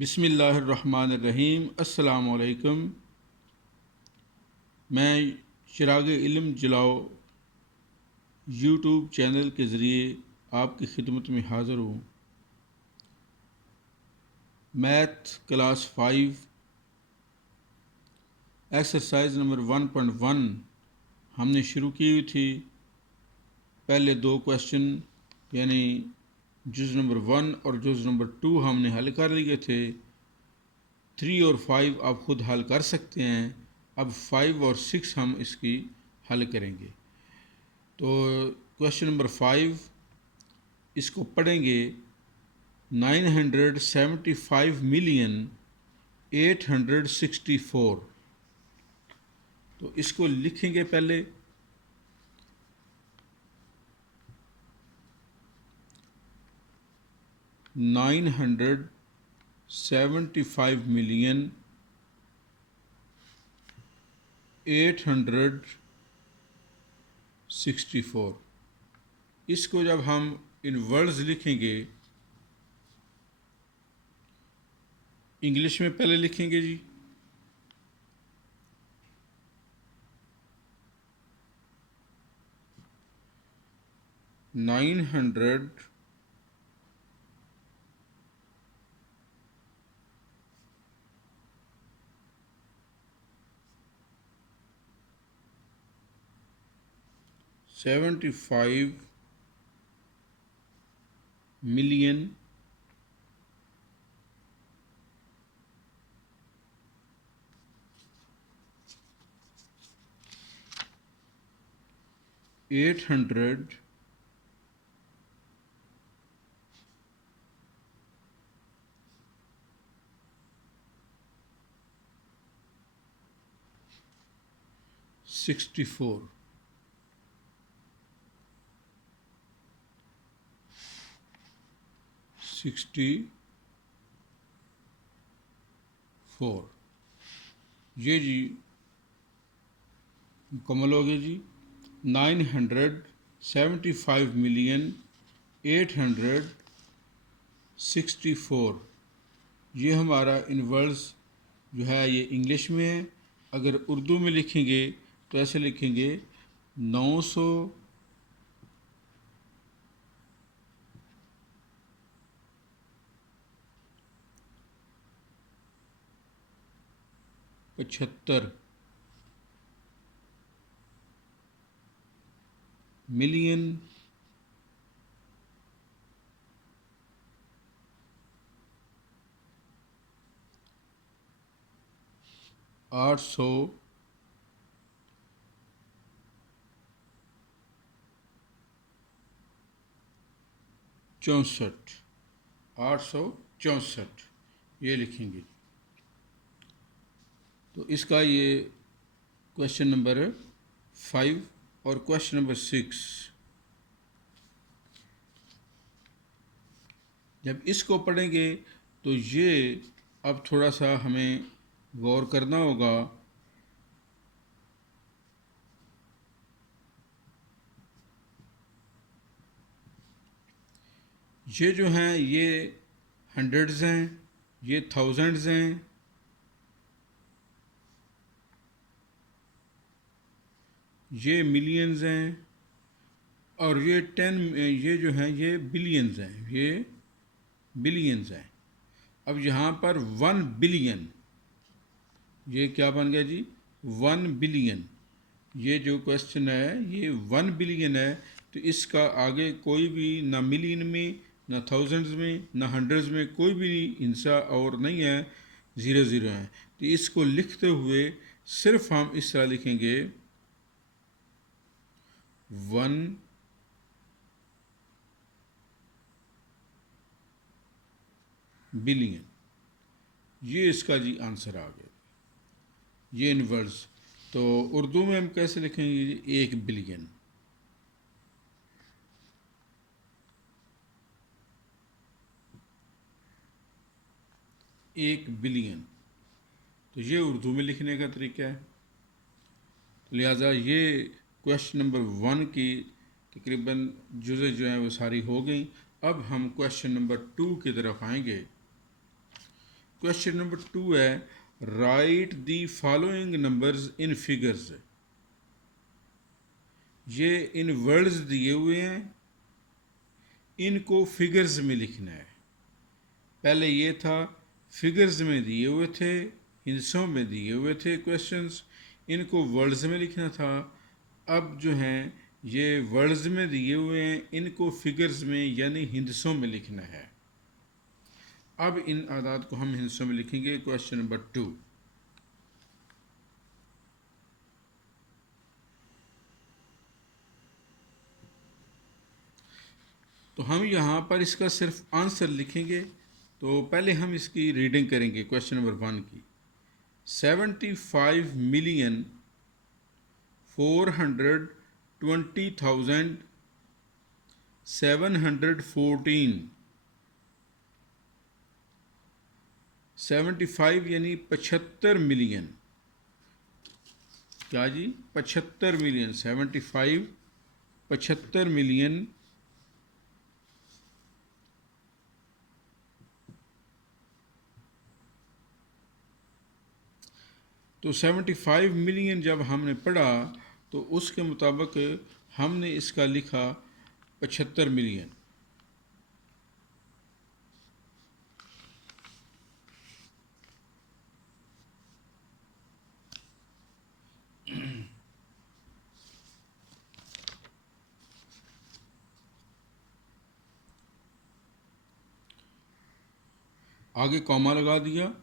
बिस्मिल्लाहिर्रहमानिर्रहीम। अस्सलामुअलैकुम। मैं चिराग इल्म जलाओ यूट्यूब चैनल के ज़रिए आपकी खिदमत में हाज़िर हूँ। मैथ क्लास 5 एक्सरसाइज नंबर 1.1 हमने शुरू की हुई थी। पहले दो क्वेश्चन यानी जुज़ नंबर 1 और जुज़ नंबर 2 हमने हल कर लिए थे। 3 और 5 आप खुद हल कर सकते हैं। अब 5 और 6 हम इसकी हल करेंगे। तो क्वेश्चन नंबर 5 इसको पढ़ेंगे। 975,864। तो इसको लिखेंगे पहले। 975,864। इसको जब हम इन वर्ड्स लिखेंगे, इंग्लिश में पहले लिखेंगे जी। Nine hundred $75 million 800 64। ये जी मुकम्मल हो गया जी। 975,864 ये हमारा इन वर्ड्स जो है ये इंग्लिश में है। अगर उर्दू में लिखेंगे तो ऐसे लिखेंगे 900 75 मिलियन 864 ये लिखेंगे। तो इसका ये क्वेश्चन नंबर 5 और क्वेश्चन नंबर 6 जब इसको पढ़ेंगे तो ये अब थोड़ा सा हमें गौर करना होगा। ये जो हैं ये हंड्रेड्स हैं, ये थाउजेंड्स हैं, ये मिलियंस हैं और ये ये जो हैं ये बिलियंस हैं, ये बिलियंस हैं। अब यहाँ पर 1 बिलियन ये क्या बन गया जी? 1 बिलियन। ये जो क्वेश्चन है ये 1 बिलियन है। तो इसका आगे कोई भी ना मिलियन में, ना थाउजेंड्स में, ना हंड्रेड्स में कोई भी हिस्सा और नहीं है, ज़ीरो ज़ीरो है। तो इसको लिखते हुए सिर्फ हम इस तरह लिखेंगे 1 बिलियन। ये इसका जी आंसर आ गया। ये इन वर्ड्स। तो उर्दू में हम कैसे लिखेंगे जी? 1 बिलियन। एक बिलियन। तो ये उर्दू में लिखने का तरीका है। लिहाजा ये क्वेश्चन नंबर 1 की तकरीबन जुज़े जो हैं वो सारी हो गई। अब हम क्वेश्चन नंबर 2 की तरफ आएंगे। क्वेश्चन नंबर 2 है, right the following numbers in figures. ये इन वर्ड्स दिए हुए हैं, इनको फिगर्स में लिखना है। पहले ये था फिगर्स में दिए हुए थे, हिस्सों में दिए हुए थे क्वेश्चंस, इनको वर्ड्स में लिखना था। अब जो हैं ये वर्ड्स में दिए हुए हैं, इनको फिगर्स में यानी हिंसों में लिखना है। अब इन आदाद को हम हिंसों में लिखेंगे। क्वेश्चन नंबर 2, तो हम यहाँ पर इसका सिर्फ आंसर लिखेंगे। तो पहले हम इसकी रीडिंग करेंगे क्वेश्चन नंबर 1 की। 75,420,714। 75 यानी 75 मिलियन। क्या जी? 75 मिलियन। 75 75 मिलियन तो 75 मिलियन जब हमने पढ़ा तो उसके मुताबिक हमने इसका लिखा 75 मिलियन। आगे कॉमा लगा दिया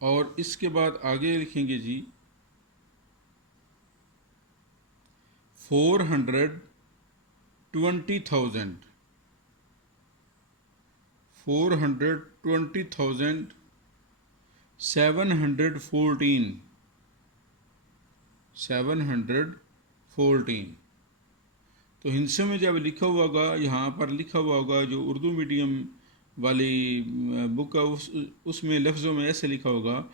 और इसके बाद आगे लिखेंगे जी 420,000 714 तो हिंसों में जब लिखा हुआ होगा, यहाँ पर लिखा हुआ होगा जो उर्दू मीडियम वाली बुक है उसमें लफ्ज़ों में ऐसे लिखा होगा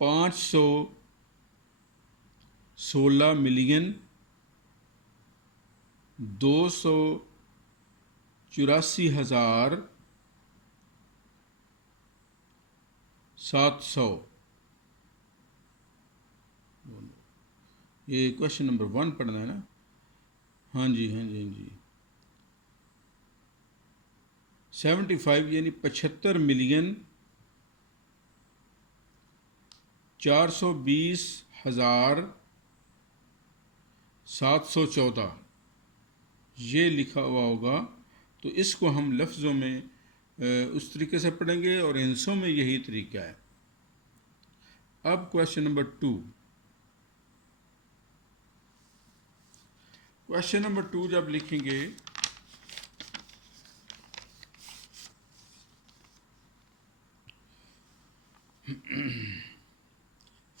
516,284,700। ये क्वेश्चन नंबर 1 पढ़ना है ना? हाँ जी, हाँ जी, हाँ जी। 75 यानी 75 मिलियन 420,714 ये लिखा हुआ होगा। तो इसको हम लफ्ज़ों में उस तरीके से पढ़ेंगे और हिंसों में यही तरीका है। अब क्वेश्चन नंबर 2। क्वेश्चन नंबर 2 जब लिखेंगे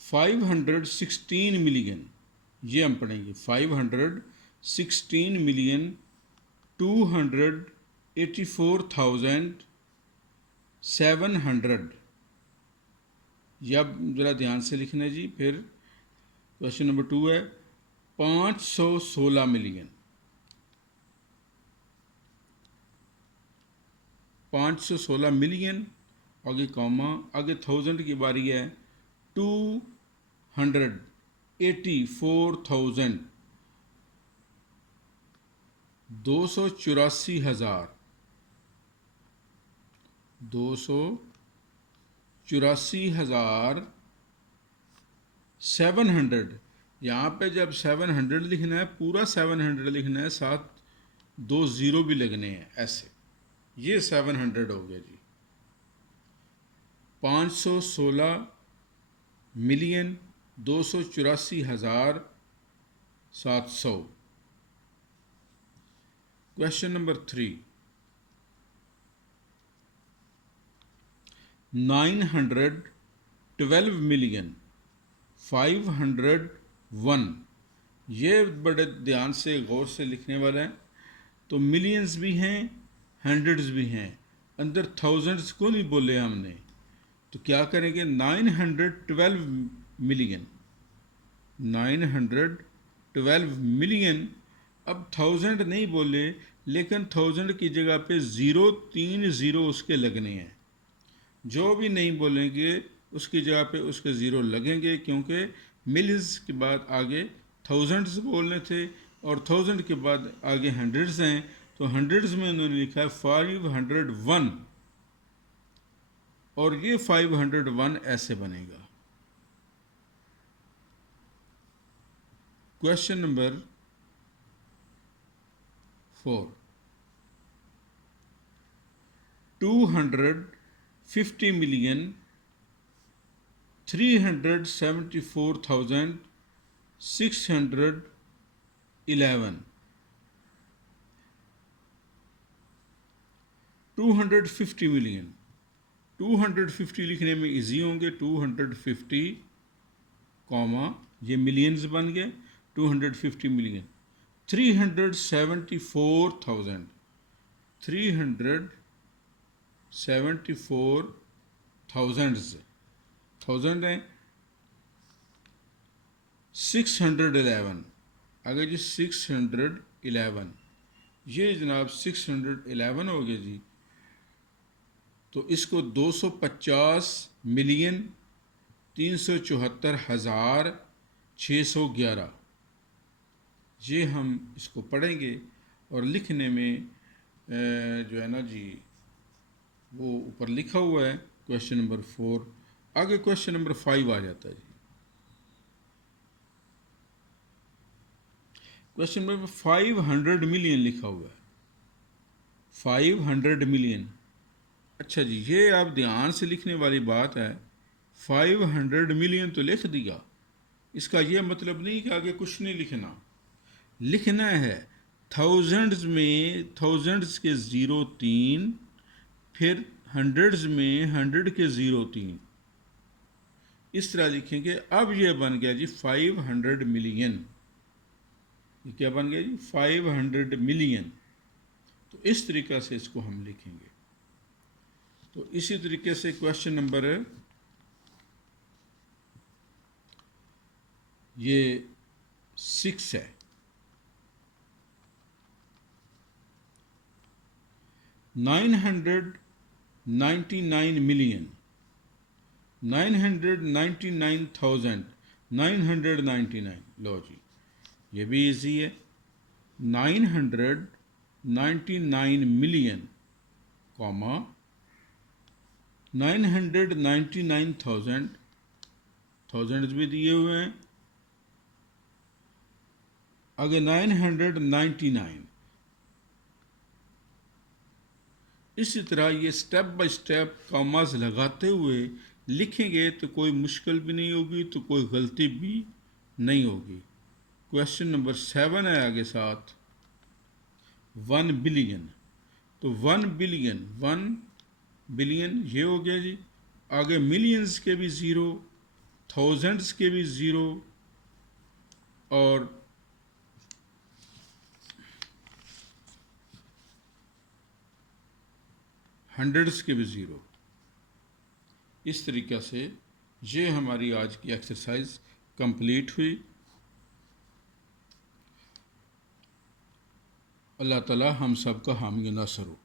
516 मिलियन, ये हम पढ़ेंगे 516,284,700। ये अब ज़रा ध्यान से लिखना है जी। फिर क्वेश्चन नंबर 2 है 516 मिलियन। 516 मिलियन, आगे कॉमा, आगे 1000 की बारी है। 284,000 284,000 700। यहाँ पे जब 700 लिखना है, पूरा 700 लिखना है, साथ 2 ज़ीरो भी लगने हैं ऐसे। ये 700 हो गया जी। 516 मिलियन 284,700। Question number 3। 912 मिलियन 501। ये बड़े ध्यान से गौर से लिखने वाला है। तो मिलियंस भी हैं, हंड्रेड्स भी हैं, अंदर थाउजेंड्स को नहीं बोले हमने। तो क्या करेंगे? 912 मिलियन 912 मिलियन। अब 1000 नहीं बोले लेकिन 1000 की जगह पे 0 उसके लगने हैं। जो भी नहीं बोलेंगे उसकी जगह पे उसके ज़ीरो लगेंगे, क्योंकि मिलियंस के बाद आगे थाउजेंड्स बोलने थे और 1000 के बाद आगे हंड्रेड्स हैं, तो हंड्रेड्स में उन्होंने लिखा है 501 और ये 501 ऐसे बनेगा। क्वेश्चन नंबर 4, 250,374,611 250 मिलियन, 250 लिखने में इजी होंगे, 250 कॉमा ये मिलियंस बन गए, 250 मिलियन, 374,000 थाउजेंड हैं, 611 आगे जी 611, ये जनाब 611 हो गया जी। तो इसको 250 मिलियन 374,611 ये हम इसको पढ़ेंगे और लिखने में जो है ना जी वो ऊपर लिखा हुआ है क्वेश्चन नंबर 4। आगे क्वेश्चन नंबर 5 आ जाता है जी। क्वेश्चन नंबर 500 मिलियन लिखा हुआ है, 500 मिलियन। अच्छा जी, ये आप ध्यान से लिखने वाली बात है, 500 मिलियन तो लिख दिया, इसका ये मतलब नहीं कि आगे कुछ नहीं लिखना, लिखना है थाउजेंड्स में थाउजेंड्स के 0 3, फिर हंड्रेड्स में 100 के 0 3, इस तरह लिखेंगे। अब ये बन गया जी 500 मिलियन, ये क्या बन गया जी 500 मिलियन। तो इस तरीक़ा से इसको हम लिखेंगे। तो इसी तरीके से क्वेश्चन नंबर ये 6 है, 999 मिलियन 999,999, लो जी ये भी इजी है, 999 मिलियन कॉमा 999,000, थाउजेंड्स भी दिए हुए हैं, आगे 999। इसी तरह ये स्टेप बाय स्टेप कॉमास लगाते हुए लिखेंगे तो कोई मुश्किल भी नहीं होगी, तो कोई गलती भी नहीं होगी। क्वेश्चन नंबर 7 है आगे साथ 1 बिलियन। तो 1 बिलियन ये हो गया जी। आगे मिलियंस के भी 0, थाउजेंड्स के भी 0 और हंड्रेड्स के भी 0। इस तरीक़े से ये हमारी आज की एक्सरसाइज कंप्लीट हुई। अल्लाह ताला हम सब का हामी नासर हो।